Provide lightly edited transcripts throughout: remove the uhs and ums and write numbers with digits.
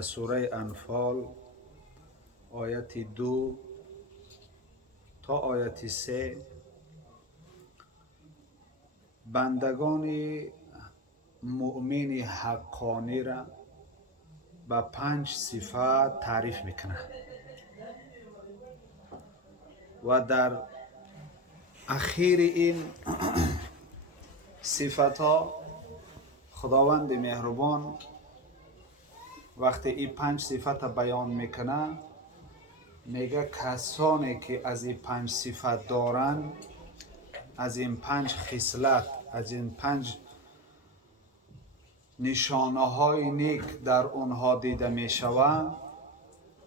در سوره انفال آیت 2 تا آیت 3 بندگان مؤمن حقانی را به 5 صفت تعریف میکنه و در اخیر این صفت ها خداوند مهربان وقتی این 5 صفت بیان میکنه میگه کسانی که از این 5 صفت دارن، از این 5 خصلت، از این 5 نشانه های نیک در اونها دیده می شود،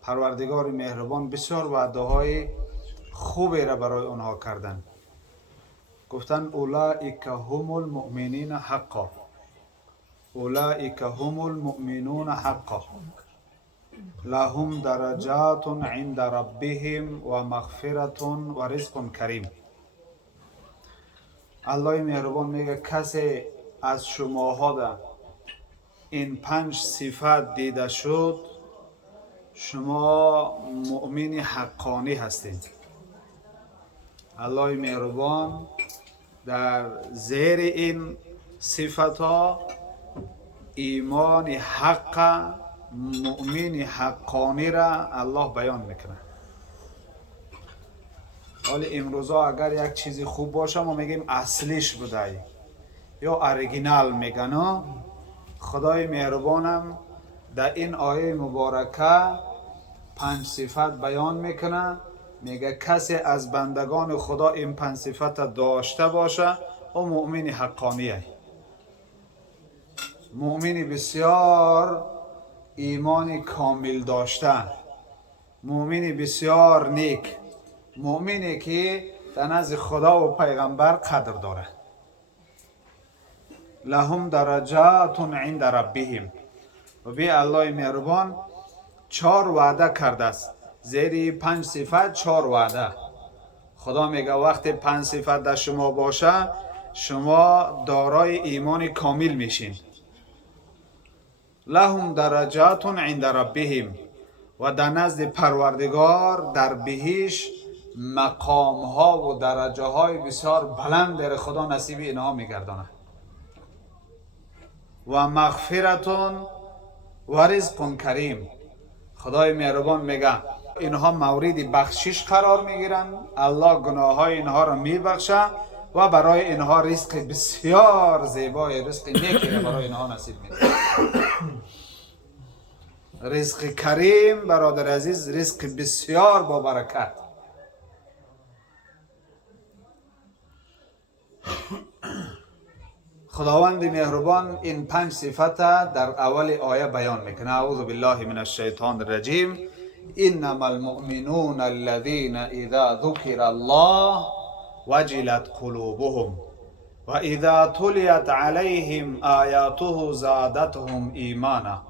پروردگار مهربان بسیار وعده های خوبی را برای اونها کردن. گفتن اولئک هم المؤمنین حقا، اولئک هم المؤمنون حقا لهم درجات عند ربهم و مغفرت و رزق کریم. الله مهربان میگه کسی از شماها در این 5 صفت دیده شد، شما مؤمن حقانی هستید. الله مهربان در زیر این صفت ها ایمان حق مؤمن حقانی را الله بیان میکنه. ولی امروزا اگر یک چیزی خوب باشه ما میگیم اصلیش بوده یا اریجینال میگن. خدای مهربانم در این آیه مبارکه 5 صفت بیان میکنه، میگه کسی از بندگان خدا این 5 صفت داشته باشه او مؤمن حقانیه، مؤمن بسیار ایمان کامل داشته، مؤمن بسیار نیک، مؤمنی که در نزد خدا و پیغمبر قدر داره. لهم درجات عند ربهم و بی الله مهربان 4 وعده کرده است. زیر 5 صفت 4 وعده. خدا میگه وقتی 5 صفت در شما باشه شما دارای ایمان کامل میشین. لهم درجات عند ربهم و در نزد پروردگار در بهشت مقام ها و درجه های بسیار بلند در خدا نصیب اینها میگردانه. و مغفرت و رزق کریم. خدای مهربان میگه اینها مورد بخشش قرار میگیرن، الله گناه های اینها را میبخشه و برای اینها رزق بسیار زیبای، رزق نیکی را برای اینها نصیب میده. رزق کریم برادر عزیز، رزق بسیار با برکت. خداوند مهربان این 5 صفت در اول آیه بیان میکنه. اعوذ بالله من الشیطان الرجیم. انما المؤمنون الذين اذا ذكر الله وجلت قلوبهم و اذا تليت عليهم آیاته زادتهم ایمانا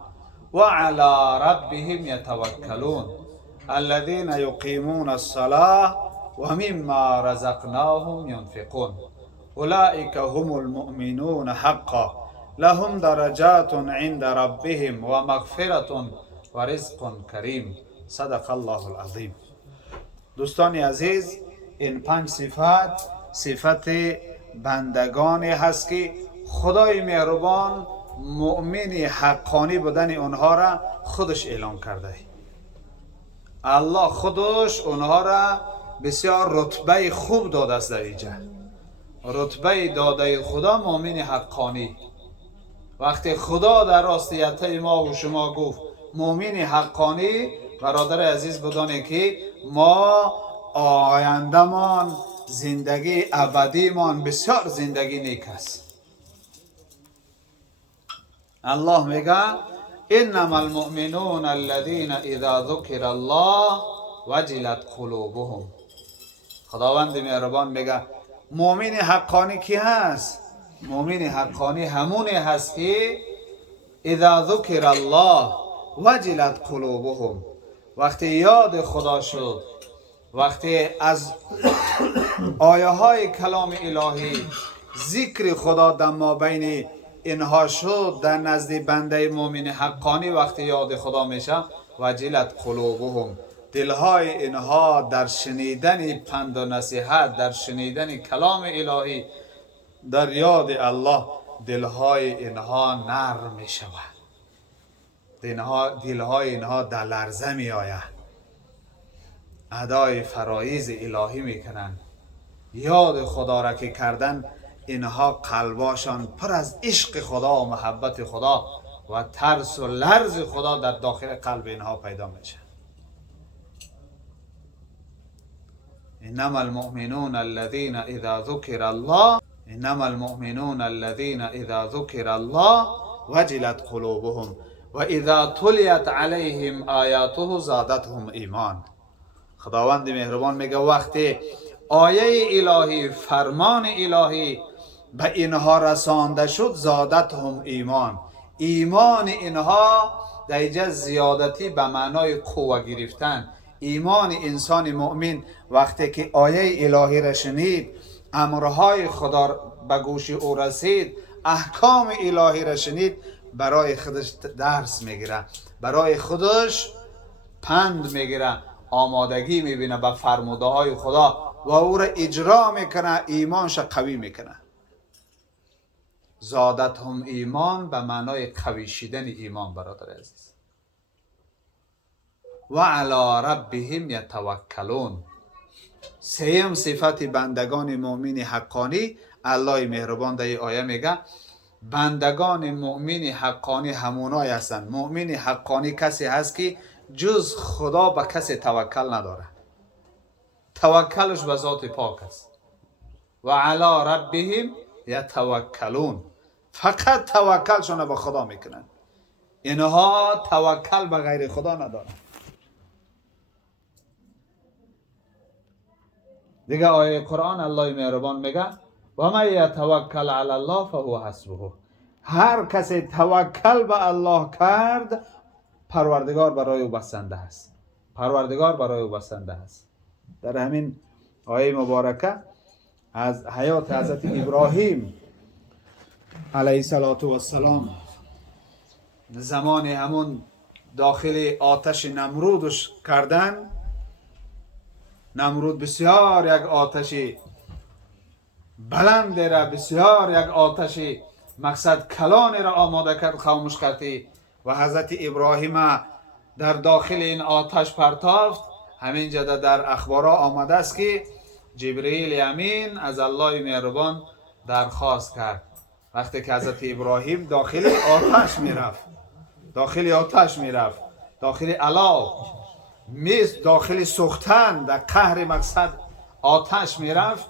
و على ربهم يتوکلون الذين يقيمون الصلاة و مما رزقناهم ينفقون اولئک هم المؤمنون حقا لهم درجات عند ربهم و مغفرت و رزق کریم. صدق الله العظیم. دوستان عزیز، این 5 صفت بندگانی هست که خدای مهربان مؤمن حقانی بودن اونها را خودش اعلام کرده. الله خودش اونها را بسیار رتبه خوب داده است. در اینجا رتبه داده خدا مؤمن حقانی. وقتی خدا در راستیت ما و شما گفت مؤمن حقانی، برادر عزیز بدانید که ما آیندهمان، زندگی ابدیمان بسیار زندگی نیک است. الله میگه انما المؤمنون الذين اذا ذكر الله وجلت قلوبهم. خداوند مهربان میگه مؤمن حقانی کی هست؟ مؤمن حقانی همونی هست که اذا ذکر الله وجلت قلوبهم، وقتی یاد خدا شد، وقتی از آیه های کلام الهی ذکر خدا در ما بین اینها شد در نزد بنده مؤمن حقانی وقتی یاد خدا میشه وجلت قلوبهم، دلهای اینها در شنیدن پند و نصیحت، در شنیدن کلام الهی، در یاد الله دلهای اینها نرم می شود، دلهای اینها در لرزه می آید، ادای فرایض الهی می کنند، یاد خدا را که کردن اینها قلباشان پر از عشق خدا و محبت خدا و ترس و لرز خدا در داخل قلب اینها پیدا میشه. انما المؤمنون الذين اذا ذكر الله وجلت قلوبهم و اذا تلیت علیهم آیاته زادتهم ایمان. خداوند مهربان میگه وقتی آیه الهی، فرمان الهی به اینها رسانده شد زادتهم ایمان، ایمان اینها در اینجا زیادتی به معنای قوه گرفتن. ایمان انسان مؤمن وقتی که آیه الهی را شنید، امرهای خدا به گوش او رسید، احکام الهی را شنید، برای خودش درس میگیره، برای خودش پند میگیره، آمادگی میبینه به فرموده های خدا و او را اجرا میکنه، ایمانش قوی میکنه. زادتهم ایمان به معنای قوی شدن ایمان برادر عزیز. و علی ربهم یتوکلون. سیم صفت بندگان مؤمن حقانی الله مهربان در این آیه میگه بندگان مؤمن حقانی همونای هستند. مؤمن حقانی کسی هست که جز خدا به کسی توکل نداره، توکلش به ذات پاک است. و علی ربهم یتوکلون، فقط توکلشون به خدا میکنن، اینها توکل به غیر خدا ندارن. دیگه آیه قرآن الله مهربان میگه و من یتوکل علی الله فهو حسبه. هر کسی توکل به الله کرد پروردگار برای او بسنده است، پروردگار برای او بسنده است. در همین آیه مبارکه از حیات حضرت ابراهیم علیه السلام زمان همون داخل آتش نمرودش کردن. نمرود بسیار یک آتش بلند را، بسیار یک آتش مقصد کلان را آماده کرد، خاموش کردی و حضرت ابراهیم در داخل این آتش پرتافت. همین جده در اخبارها آمده است که جبرئیل امین از الله مهربان درخواست کرد وقتی که حضرت ابراهیم داخل آتش میرفت، داخل علاو میز، داخل سوختن در قهر مقصد آتش میرفت،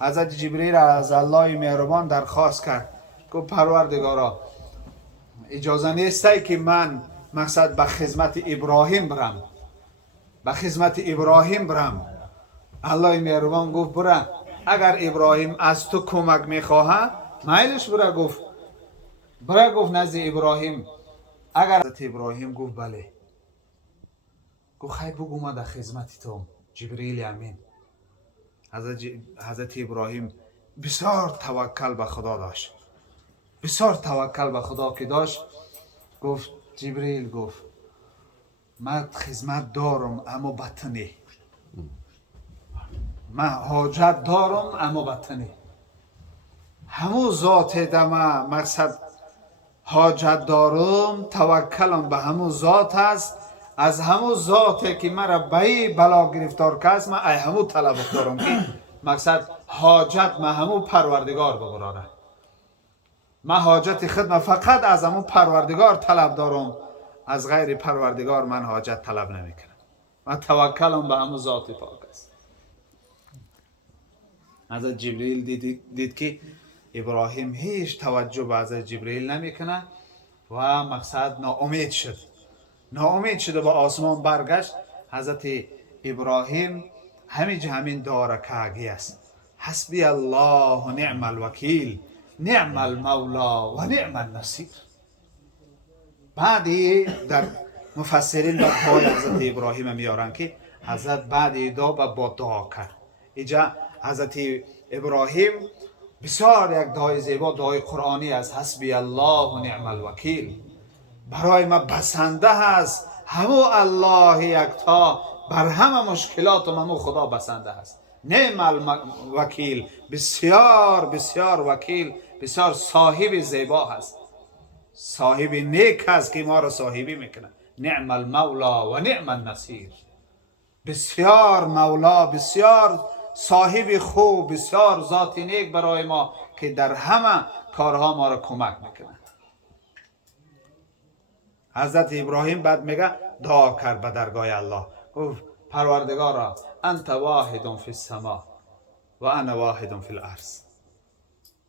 حضرت جبرئیل از الله مهربان درخواست کرد که پروردگارا اجازه نیستی که من مقصد به خدمت ابراهیم برم، الله مهربان گفت برو، اگر ابراهیم از تو کمک میخواهد میلش برو. گفت نزد ابراهیم. اگر حضرت ابراهیم گفت بله، گفت خیلی بگو ما در خدمت تو جبرئیل امین. حضرت ابراهیم بسیار توکل به خدا داشت، بسیار توکل به خدا که داشت. گفت جبرئیل گفت من خدمت دارم اما بطنی، من حاجت دارم اما بطنی. همون ذات دمه مقصد حاجت دارم، توکلم به همون ذات است، از همون ذاتی که مرا به بلا گرفتار کس من ای همون طلب دارم که مقصد حاجت من همون پروردگار ببراره. من حاجت خدمت فقط از همون پروردگار طلب دارم، از غیر پروردگار من حاجت طلب نمی کنم. من توکلم به همون ذات پاک است. حضرت جبرئیل دید که ابراهیم هیچ توجه به حضرت جبرئیل نمی کنه و مقصد ناامید شد و به آسمان برگشت. حضرت ابراهیم همین داره کاغی است، حسبی الله و نعم الوکیل، نعم المولا و نعم النصیر. بعدی در مفسرین در حال حضرت ابراهیم میارن که حضرت بعد دا با دعا کرد. اینجا حضرت ابراهیم بسیار یک دعای زیبا، دعای قرآنی است: حسبی الله و نعم الوکیل. برای ما بسنده هست همو الله یکتا، بر همه مشکلات و همو خدا بسنده هست. نعم الوکیل، بسیار بسیار وکیل، بسیار صاحب زیبا هست، صاحب نیک هست که ما را صاحبی میکنه. نعم المولا و نعم النصیر. بسیار مولا، بسیار صاحب خوب، بسیار ذات نیک برای ما که در همه کارها ما را کمک میکنه. حضرت ابراهیم بعد میگه دعا کرد به درگاه الله، گفت پروردگارا انت واحد فی السما و انا واحد فی الارض.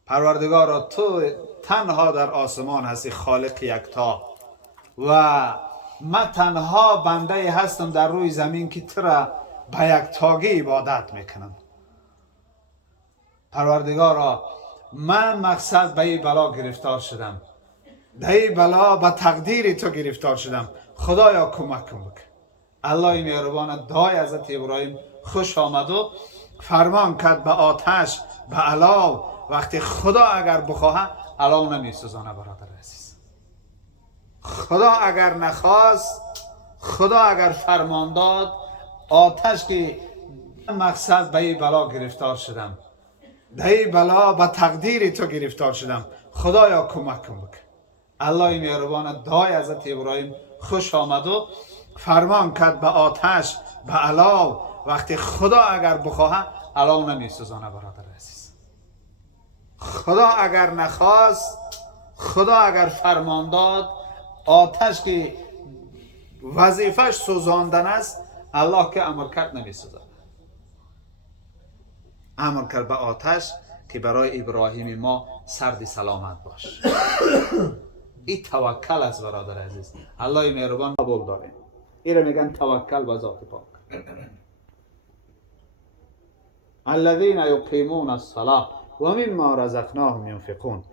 پروردگارا تو تنها در آسمان هستی، خالق یکتا، و من تنها بنده هستم در روی زمین که تو را به یکتاگی عبادت میکنم. پروردگارا من مقصد به این بلا گرفتار شدم، در این بلا به تقدیر تو گرفتار شدم، خدایا کمکم بکن. الله مهربان دعای حضرت ابراهیم خوش آمد و فرمان کرد به آتش، به علاو. وقتی خدا اگر بخواه علاو نمیسوزانه برادر عزیز. خدا اگر نخواست، خدا اگر فرمان داد، آتش که مقصد به این بلا گرفتار شدم، در این بلا به تقدیر تو گرفتار شدم، خدایا کمکم بکن. الله مهربان دعای حضرت ابراهیم خوش آمد و فرمان کرد به آتش، به علاو. وقتی خدا اگر بخواه علاو نمیسوزانه برادر عزیز. خدا اگر نخواست، خدا اگر فرمان داد، آتش که وظیفش سوزاندن است، الله که امر کرد نمیسوزاند. امر کرد به آتش که برای ابراهیم ما سرد سلامت باش. این توکل است برادر عزیز. الله مهربان قبول داریم. این را میگن توکل به ذات پاک. الذين يقيمون الصلاة و مما رزقناهم ينفقون.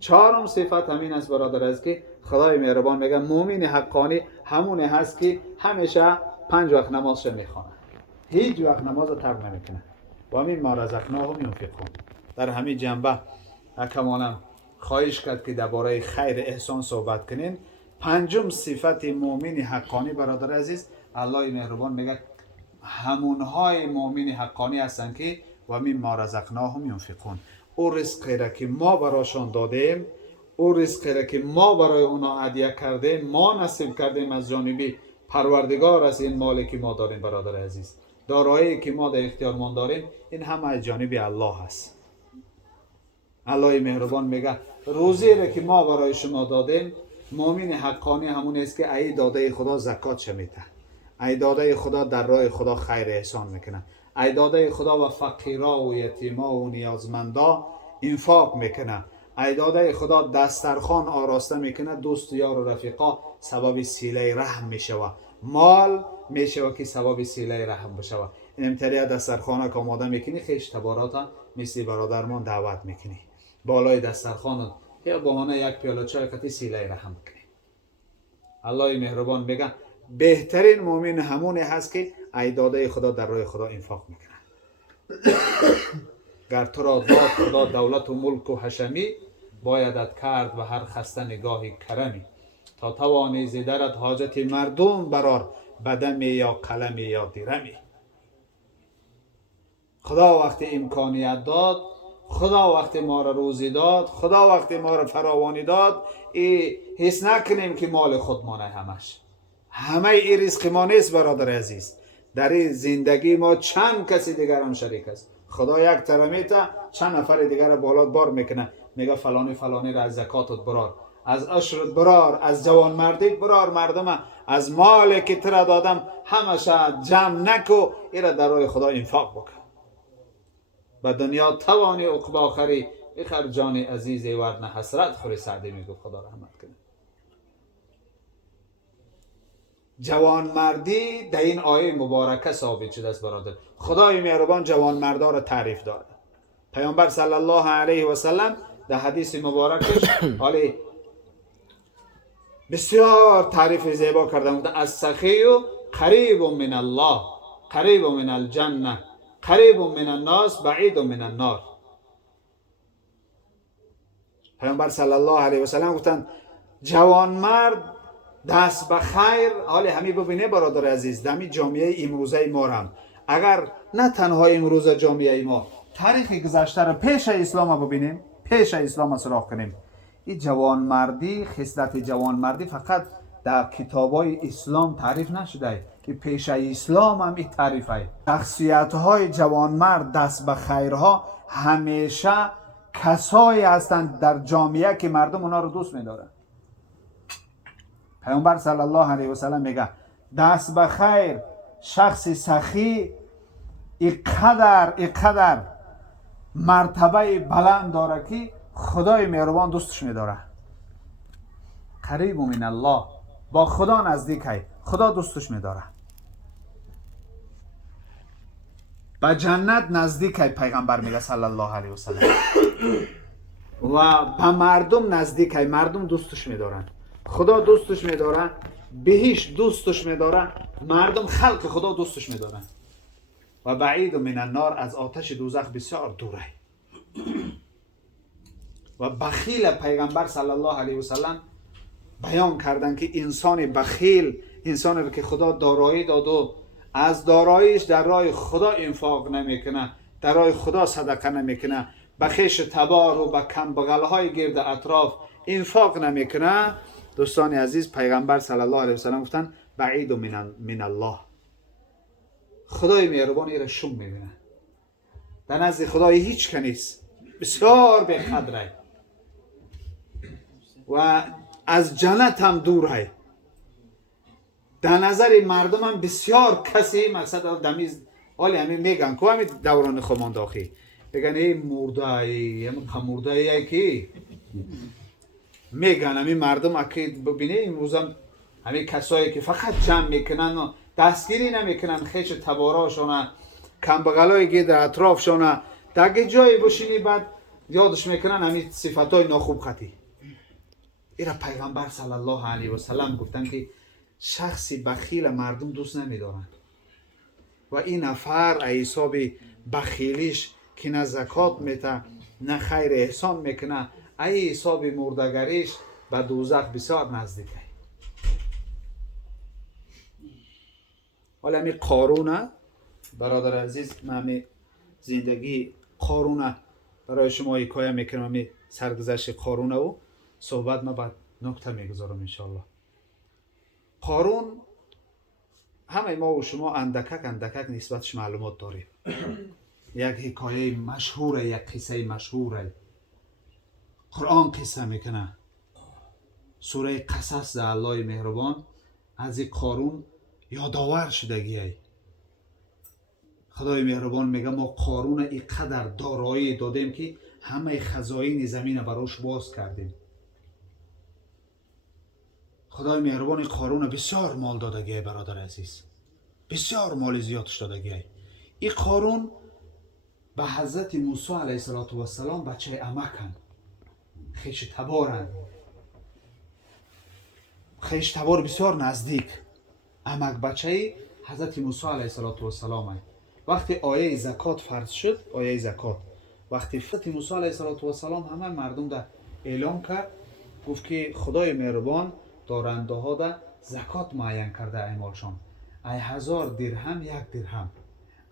چهارم صفت همین است برادر عزیز که خدای مهربان میگه مؤمن حقانی همون هست که همیشه 5 وقت نمازش میخونه، هیچ وقت نماز ترک نمیکنه. و مما رزقناهم ينفقون. در همین جنبه کمانم خواهش کرد که درباره خیر احسان صحبت کنین. پنجم صفت مؤمن حقانی برادر عزیز، الله مهربان میگه همونهای مؤمن حقانی هستند که و مما رزقناهم ينفقون. او رزقی را که ما براشان دادیم، او رزقی را که ما برای اونا هدیه کردیم، ما نصیب کردیم از جانبی پروردگار. از این مالی که ما داریم برادر عزیز، دارایی که ما در اختیارمان داریم، این همه از جانب الله است. الله مهربان میگه روزی را که ما برای شما دادیم، مؤمن حقانی همون است که ای داده خدا زکات شمیته، ای داده خدا در راه خدا خیر احسان میکنه، ای داده خدا و فقیرا و یتیما و نیازمندا انفاق میکنه، ای داده خدا دسترخوان آراسته میکنه، دوست یار و رفیقا سبب سیله رحم میشوه، مال میشوه که سبب سیله رحم بشوه. این امتریه دسترخوانه که آماده میکنی، خیش تباراتا مثل برادرمان دعوت میکنی، بالای دسترخوان یا بهانه یک پیاله چای کتی سیله رحم کنی. الله مهربان میگه بهترین مؤمن همونه هست که ای داده خدا در راه خدا انفاق میکنه. گر تو را داد خدا دولت و ملک و حشمی، بایدت کرد و هر خسته نگاهی کرمی، تا توانی زیدرت حاجت مردم برار، بدمی یا قلمی یا درمی. خدا وقتی امکانیت داد، خدا وقتی ما را روزی داد، خدا وقتی ما را فراوانی داد، حس نکنیم که مال خودمانه همش. همه این رزق ما نیست برادر عزیز. در این زندگی ما چند کسی دیگر هم شریک است. خدا یک ترمیته چند نفر دیگر را بالات بار میکنه، میگه فلانی فلانی را از زکاتت برار، از عشرت برار، از جوان مردیت برار. مردم از مال که ترا دادم همش جمع نکو، ایره در راه خدا انفاق بکن. به دنیا توانی عقب آخری، بخر جان عزیز ورنه حسرت خوری. سعدی میگه خدا رحمت کنه. جوان مردی در این آیه مبارکه ثابت شده است برادر. خدای مهربان جوان مردا را تعریف داده. پیامبر صلی الله علیه و سلم در حدیث مبارکش حالی بسیار تعریف زیبا کرده بود. السخی قریب من الله، قریب من الجنه، قریب من الناس، بعید من النار. پیامبر صلی الله علیه و سلم گفتن جوان مرد دست به خیر. حالا همین ببینه برادر عزیز، دمی جامعه امروزه ما هم، اگر نه تنها امروزه جامعه ما، تاریخ گذشته را پیش اسلام ببینیم، پیش اسلام سراغ کنیم، این جوان مردی، خصلت جوان مردی فقط در کتابای اسلام تعریف نشده، این پیش اسلام هم این تعریفه. شخصیت های جوان مرد دست به خیرها همیشه کسایی هستند در جامعه که مردم اونا رو دوست می‌دارن. پیامبر صلی الله علیه و سلم میگه دست به خیر، شخص سخی اینقدر مرتبه بلند داره که خدای مهربان دوستش می‌داره. قریب من الله، با خدا نزدیکه، خدا دوستش می‌داره. به جنت نزدیکه، پیغمبر میگه صلی الله علیه و سلم. و به مردم نزدیکه، مردم دوستش می‌دارن. خدا دوستش می‌داره، بهش دوستش می‌داره، مردم خلق خدا دوستش می‌دارن. و بعید من النار، از آتش دوزخ بسیار دوره. و بخیل پیغمبر صلی الله علیه و سلم بیان کردن که انسان بخیل، انسانی رو که خدا دارایی داد و از داراییش در راه خدا انفاق نمیکنه، در راه خدا صدقه نمیکنه، به خویش تبار و به کمبغل‌های گرد اطراف انفاق نمیکنه، دوستان عزیز، پیغمبر صلی الله علیه و سلم گفتن بعید من الله، خدای مهربان ایره شوم میبینه، در نزد خدای هیچ کنیست، بسیار بی‌قدره و از جنت هم دوره. در نظر مردم هم بسیار کسی مقصد دمیز، حالی همین میگن که همین دوران خمانداخی میگن این مرده ای، همین مرده ای که میگن همین مردم اکی ببینه امروز هم همین کسایی که فقط جمع میکنن و دستگیری نمیکنن، خیش تباراشونه، کمبغلای گید اطرافشونه، در جایی بشینی بعد یادش میکنن همین صفتای ناخوب خطی. ایرا پیغمبر صلی الله علیه و سلم گفتن که شخصی بخیل مردم دوست نمیدارن و این نفر حساب بخیلیش که نه زکات میته نه خیر احسان میکنه، ای حساب مردگریش به دوزخ بسیار نزدیکه. حالا همی قارونه برادر عزیز، من زندگی قارونه برای شما حکایه میکنم، همی سرگذشت قارونه و صحبت ما بعد نکته میگذارم انشاءالله. قارون همه ما و شما اندکک نسبتش معلومات داریم. یک حکایه مشهوره، یک قصه مشهوره، قرآن قصه میکنه، سوره قصص در الله مهربان از این قارون یادآور شدگیه. خدای مهربان میگه ما قارون اینقدر دارایی دادیم که همه خزاین زمین براش باز کردیم. خدای مهربان قارون بسیار مال دادگیه برادر عزیز، بسیار مال زیادش دادگیه. این قارون به حضرت موسی علیه السلام بچه عمکن، خیش تبارن، خیش تبار بسیار نزدیک، عمک بچه حضرت موسی علیه السلام. وقتی آیه زکات فرض شد، آیه زکات وقتی حضرت موسی علیه السلام همه مردم در اعلام کرد، گفت که خدای مهربان دارنده ها در زکات معین کرده اعمالشان، 1000 درهم 1 درهم،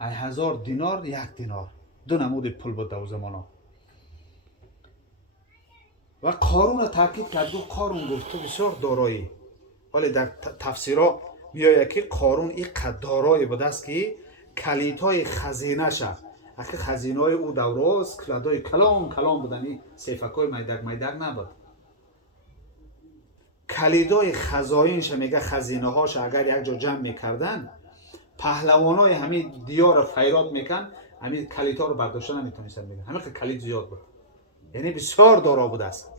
1000 دینار 1 دینار، 2 نمود پول بود در زمان ها. و قارون تاکید کرد، گفت قارون گفت تو بسیار دارایی. ولی در تفسیرها میآید که قارون اینقدر دارایی بود است که کلیدهای خزینه شد، اگه خزینه های او دوراست کلیدهای کلام بودن، سیفکای میدک نبود. کلیدهای خزاینش میگه خزینه هاش اگر یک جا جمع میکردن، پهلوانای همین دیار فیرات میکن، همین کلیدها رو برداشتن نمیتونستن میگن، همین کلید زیاد بود، یعنی بسیار دارا بود است.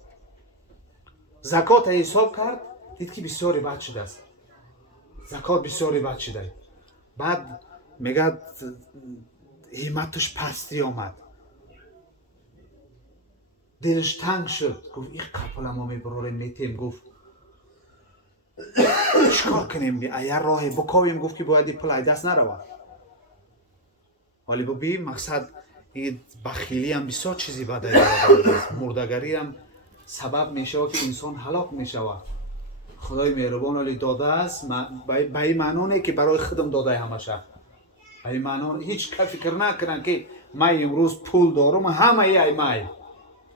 زکات حساب کرد، دید که بسیاری بد شده است، زکات بسیاری بد شده. بعد میگه همتش پستی آمد، دلش تنگ شد، گفت این قپل ما میبروریم میتیم، گفت چکار کنیم؟ اگر راه بکاویم، گفت که باید این پل دست نروه. ولی ببین مقصد این بخیلی هم بسیار چیزی بده، مردگری هم سبب میشه که انسان هلاک میشود. خدای مهربان علی داده است، به این معنی که برای خودم داده همشه. به این معنی هیچ که فکر نکنن که من امروز پول دارم،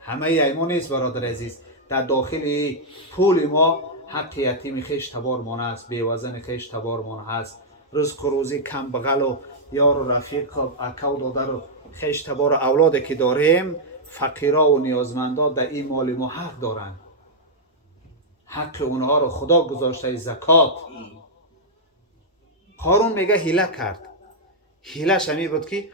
همه ای ما نیست برادر عزیز. در داخل پول ما حق یتیم خویش تبارمان است، بیوزن خویش تبارمان هست، رزق و روزی کم بغل و یار و رفیق و اکا و دادر و خویش تبار اولاد که داریم، فقیرا و نیازمندا در این مال ما حق دارن. حق اونها رو خدا گذاشته زکات. قارون میگه هیله کرد. هیلهش همی بود که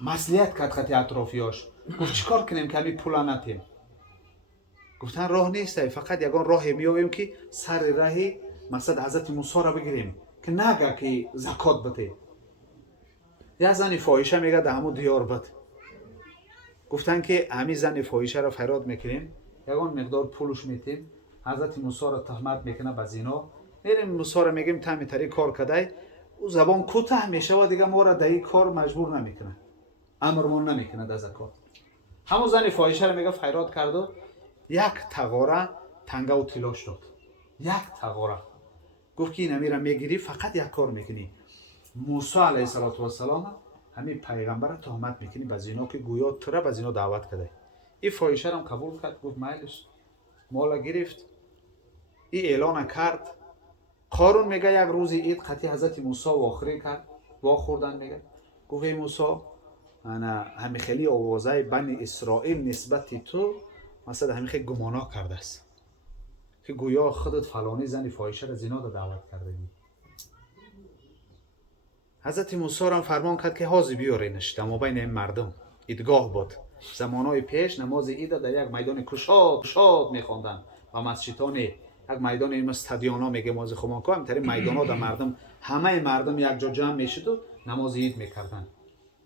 مصلحت کرد خطی اطرافیاش. گفت چیکار کنیم که همی پولا نتیم؟ گفتن راه نیست، فقط یگان راه میابیم که سر راهی مثلا حضرت موسی را بگیریم که نگه که زکات بده. یه زن فاحشه میگه در همون دیار بد. گفتن که همین زن فاحشه را فراد میکنیم، یگان مقدار پولش میتیم، حضرت موسی را تهمت میکنه به زنا، میریم موسی را میگیم تمی تری کار کدای، او زبان کوتاه میشه و دیگه ما را در این کار مجبور نمیکنه، امرمون نمیکنه در زکات. همون زن فاحشه را میگه فراد کرد و یک تغاره تنگه و طلاش داد. یک تغاره. گفت که این امیره میگیری فقط یک کار میکنی، موسی علیه السلام همین پیغمبر تهمت میکنی به زنا که گویا تو را به زنا دعوت کرده. این فاحشه هم قبول کرد، گفت میلش، مالا گرفت. این اعلان کرد. قارون میگه یک روزی عید قطعی حضرت موسی واخری کرد، واخوردن میگه. گفت ای موسی، انا همین خیلی آوازه بنی اسرائیل نسبت تو مثلا همین خیلی گمانا کرده است که گویا خودت فلانی زنی فاحشه را زنا را دعوت کرده بی. حضرت موسی را فرمان کرد که حاضر بیارینش در مابین این مردم. ایدگاه بود. زمانهای پیش نماز عید در یک میدان کشاد میخواندن و مسجدان یک میدان این استادیونا میگه موز خمانکا همینطوری میدانا در مردم، همه مردم یک جا جمع میشد و نماز عید میکردن،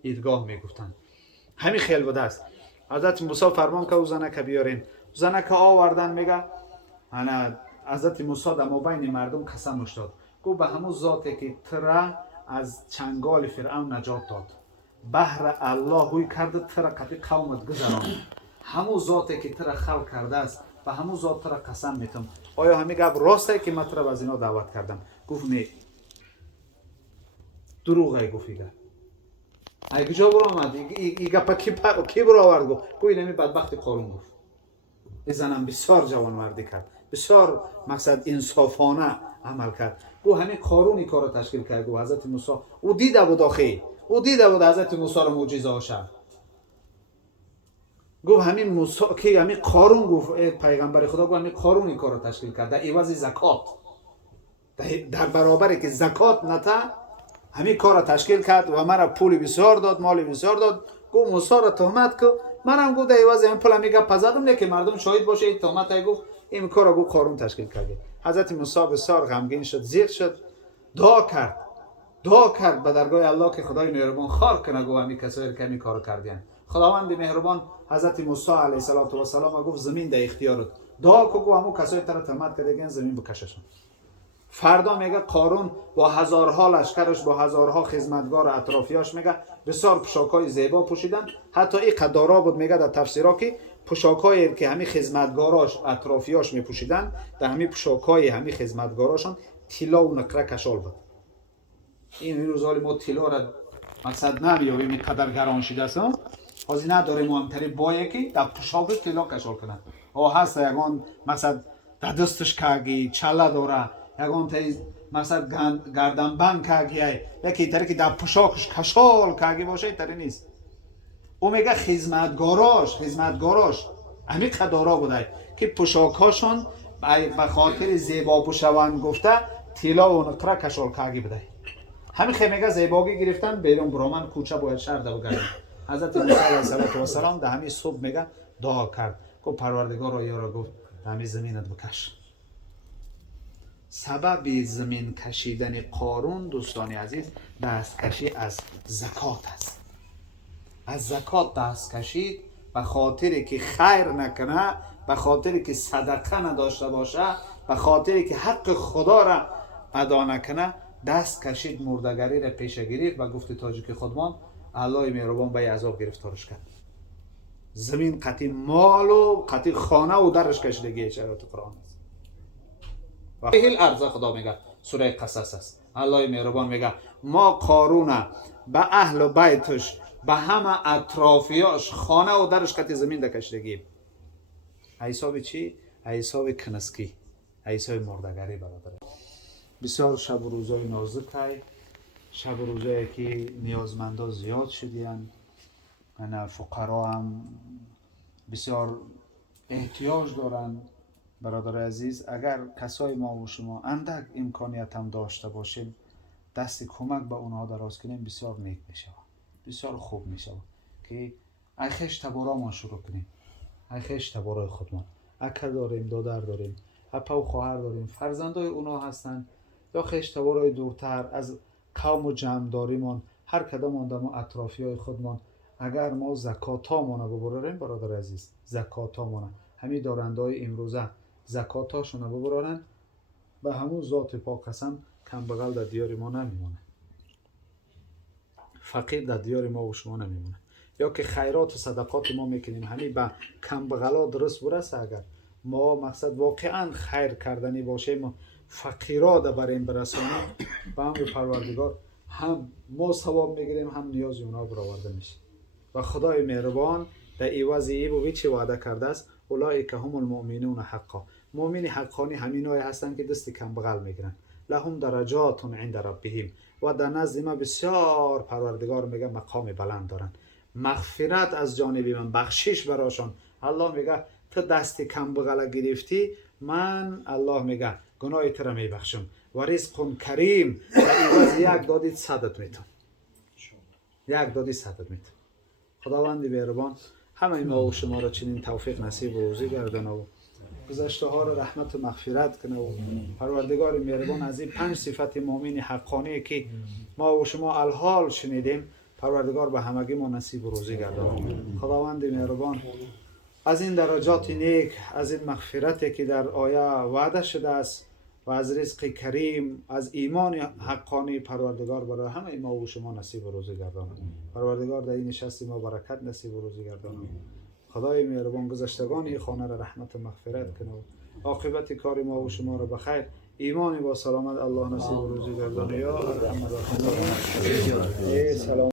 ایدگاه میگفتن. همین خیل بوده است. حضرت موسی فرمان که او زنک بیارین. زنک آوردن میگه انا حضرت موسی در مابین مردم قسمش داد. گفت به همون ذاتی که ترا از چنگال فرعون نجات داد، بهر الله هوی کرده ترا قطعی قومت گذران، همون ذاتی که ترا خلق کرده است و همون ذات ترا قسم میتم. آیا همین گپ راسته که من ترا به زنا دعوت کردم؟ گفت نه، دروغه. گفت ای کجا برو آمد؟ ای گپا کی برو آورد؟ گفت اینمی بدبخت قارون. گفت این زنم بسیار جوان مردی کرد، بسیار مقصد انصافانه عمل کرد. گفت همین قارونی کار را تشکیل کرد. گفت حضرت موسی او دیده بود آخی، او دیده بود حضرت موسی را معجزه هاشد. گفت همین موسی که همین قارون، گفت پیغمبر خدا، گفت همین قارونی کار را تشکیل کرد در عوض زکات، در برابری که زکات نته همین کار را تشکیل کرد و مرا پول بسیار داد، مال بسیار داد. گفت موسی را تهمت کو، منم گفت در عوض این پول میگه پزدم نه که مردم شاهد باشه این تهمت. گفت این کار را گفت قارون تشکیل کرد. حضرت موسی بسیار غمگین شد، زیر شد، دعا کرد به درگاه الله که خدای مهربان خار کنه. گفت همین کسایی که همین کارو کردین، خداوند مهربان حضرت موسی علیه السلام گفت زمین در اختیارت، دعا کو. گفت همون کسایی تر تهمت کردن زمین بکششون. فردا میگه قارون با هزارها لشکرش، با هزارها خدمتگار اطرافیاش میگه بسیار پوشاکای زیبا پوشیدن. حتی این قدارا بود میگه در تفسیرها که پوشاکایی که همین خدمتگاراش اطرافیاش میپوشیدن، در همین پوشاکای همین خدمتگاراشون طلا و نقره کشال بود. این روزهای ما طلا را مقصد نمیابیم، این قدر گران شده است. حاضر نداریم مهمتری بایه که در پوشاک طلا کشال کنن. هست یگان مثلا در دستش کاگی چله داره، یگان تای مثلا گردنبند کاگی، یکی تری که در پوشاکش کشال کاگی باشه، تری نیست. او میگه خدمتگاراش همین قدارا بوده که پوشاکاشون به خاطر زیبا پوشوند گفته طلا و نقره کشال کاگی بوده. همین خیلی میگه زیباگی گرفتن بیرون برامن کوچه باید شهر دو گردن. حضرت موسی علیه السلام در همین صبح میگه دعا کرد، گفت پروردگارا یارا، گفت همین زمینت بکش. سبب زمین کشیدن قارون دوستان عزیز دستکشی از زکات است. از زکات دست کشید به خاطری که خیر نکنه، به خاطری که صدقه نداشته باشه، به خاطری که حق خدا را ادا نکنه، دست کشید، مردگری را پیش گرفت و گفت تاجیک خودمان الله مهربان به عذاب گرفتارش کرد. زمین قطعی مال و قطعی خانه و درش کشیدگی شرایط قرآن است. و هیل ارض خدا میگه سوره قصص است. الله مهربان میگه ما قارون به اهل و بیتش به همه اطرافیاش خانه و درش قطعی زمین ده کشیدگی. حساب چی؟ حساب کنسکی، حساب مردگری برادر. بسیار شب و روزای نازک های، شب و روزایی که نیازمندا زیاد شدیان، یعنی فقرا هم بسیار احتیاج دارند. برادر عزیز، اگر کسای ما و شما اندک امکانیت هم داشته باشیم دست کمک به اونها دراز کنیم بسیار نیک میشه، بسیار خوب میشه که ای خیش تبارا ما شروع کنیم، ای خیش تبارای خودمان، اکر داریم، دادر داریم، اپا و خواهر داریم، فرزندای اونا هستن یا خیش تبارای دورتر از قوم و جمع داریمان، هر کدام آن اطرافی های خودمان اگر ما زکاتامونو ببراریم برادر عزیز، زکاتامونو همین دارندای امروزه زکاتاشونو ببرارن به همون ذات پاک قسم کم بغل در دیار ما نمیمونه، فقیر در دیار ما و شما نمیمونه. یا که خیرات و صدقات ما میکنیم همین به کم بغلا درست برسه، اگر ما مقصد واقعا خیر کردنی باشه ما فقیرا در بریم برسانیم به امر پروردگار هم ما ثواب میگیریم هم نیاز اونا برآورده میشه. و خدای مهربان در عوض ای چه وعده کرده است؟ اولئک هم المؤمنون حقا، مؤمن حقانی همینایی هستند که دست کم بغل میگیرن. لهم درجات عند ربهم، و در نزد ما بسیار پروردگار میگه مقام بلند دارن، مغفرت از جانب من، بخشش براشون. الله میگه تو دست کم بغل گرفتی، من الله میگه گناه تو را میبخشم و رزق کریم، و عوض یک دادی صدت میتون، یک دادی صدت میتون. خداوند مهربان همه ما و شما را چنین توفیق نصیب و روزی گردانه و گذشته ها را رحمت و مغفرت کنه و پروردگار مهربان از این 5 صفت مؤمن حقانی که ما و شما الحال شنیدیم پروردگار به همگی ما نصیب و روزی گردانه. خداوند مهربان از این درجات نیک، از این مغفرتی که در آیه وعده شده است و از رزق کریم، از ایمان حقانی پروردگار برای همه ما و شما نصیب و روزی گردانه. پروردگار در این نشست ما برکت نصیب و روزی گردانه. خدای مهربان گذشتگان این خانه را رحمت و مغفرت کنه و عاقبت کار ما و شما را بخیر، ایمان با سلامت الله نصیب و روزی گردانه. یا ارحم الراحمین. سلام.